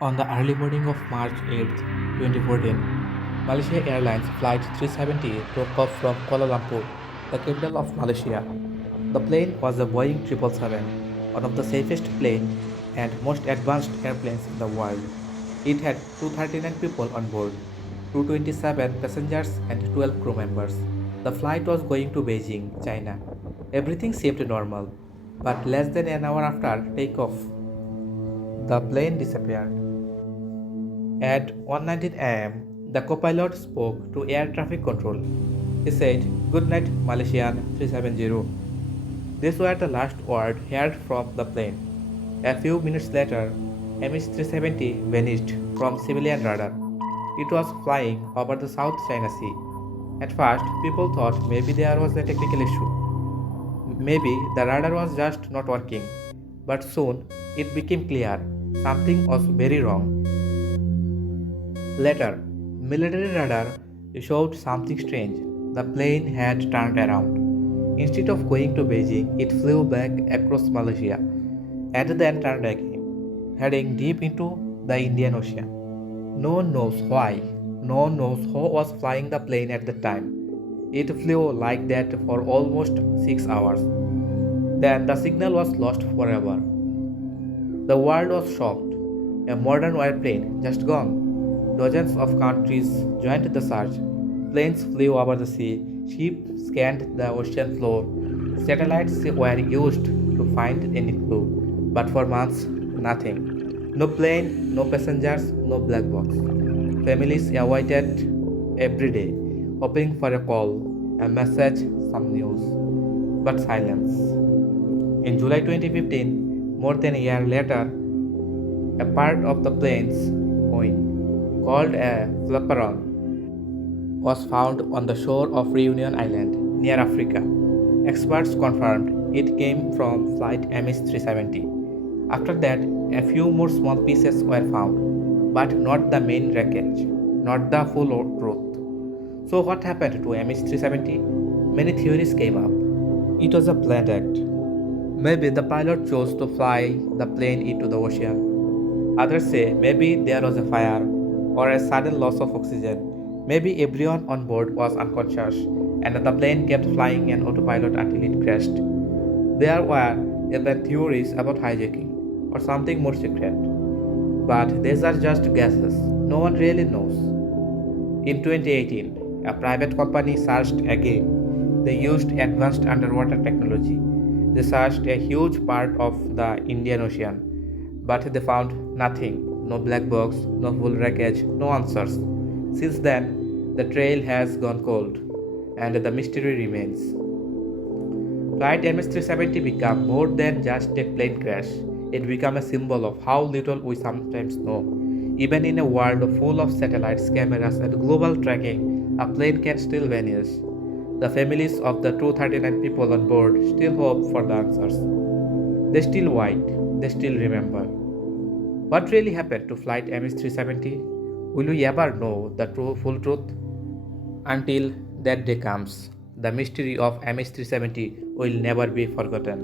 On the early morning of March 8, 2014, Malaysia Airlines Flight 370 took off from Kuala Lumpur, the capital of Malaysia. The plane was a Boeing 777, one of the safest planes and most advanced airplanes in the world. It had 239 people on board, 227 passengers and 12 crew members. The flight was going to Beijing, China. Everything seemed normal, but less than an hour after takeoff, the plane disappeared. At 1:19 am, the co-pilot spoke to air traffic control. He said, "Good night, Malaysian 370." These were the last words heard from the plane. A few minutes later, MH370 vanished from civilian radar. It was flying over the South China Sea. At first, people thought maybe there was a technical issue. Maybe the radar was just not working. But soon, it became clear something was very wrong. Later, military radar showed something strange. The plane had turned around. Instead of going to Beijing, it flew back across Malaysia and then turned again, heading deep into the Indian Ocean. No one knows why. No one knows who was flying the plane at the time. It flew like that for almost 6 hours. Then the signal was lost forever. The world was shocked. A modern airplane just gone. Dozens of countries joined the search. Planes flew over the sea, ships scanned the ocean floor, satellites were used to find any clue. But for months, nothing. No plane, no passengers, no black box. Families awaited every day, hoping for a call, a message, some news. But silence. In July 2015, more than a year later, a part of the plane's wing, called a flaperon, was found on the shore of Reunion Island, near Africa. Experts confirmed it came from flight MH370. After that, a few more small pieces were found, but not the main wreckage, not the full truth. So, what happened to MH370? Many theories came up. It was a planned act. Maybe the pilot chose to fly the plane into the ocean. Others say maybe there was a fire or a sudden loss of oxygen. Maybe everyone on board was unconscious and the plane kept flying on autopilot until it crashed. There were even theories about hijacking or something more secret. But these are just guesses. No one really knows. In 2018, a private company searched again. They used advanced underwater technology. They searched a huge part of the Indian Ocean, but they found nothing. No black box, no full wreckage, no answers. Since then, the trail has gone cold, and the mystery remains. Flight MH370 became more than just a plane crash. It became a symbol of how little we sometimes know. Even in a world full of satellites, cameras, and global tracking, a plane can still vanish. The families of the 239 people on board still hope for the answers. They still wait, they still remember. What really happened to flight MH370? Will we ever know the full truth? Until that day comes, the mystery of MH370 will never be forgotten.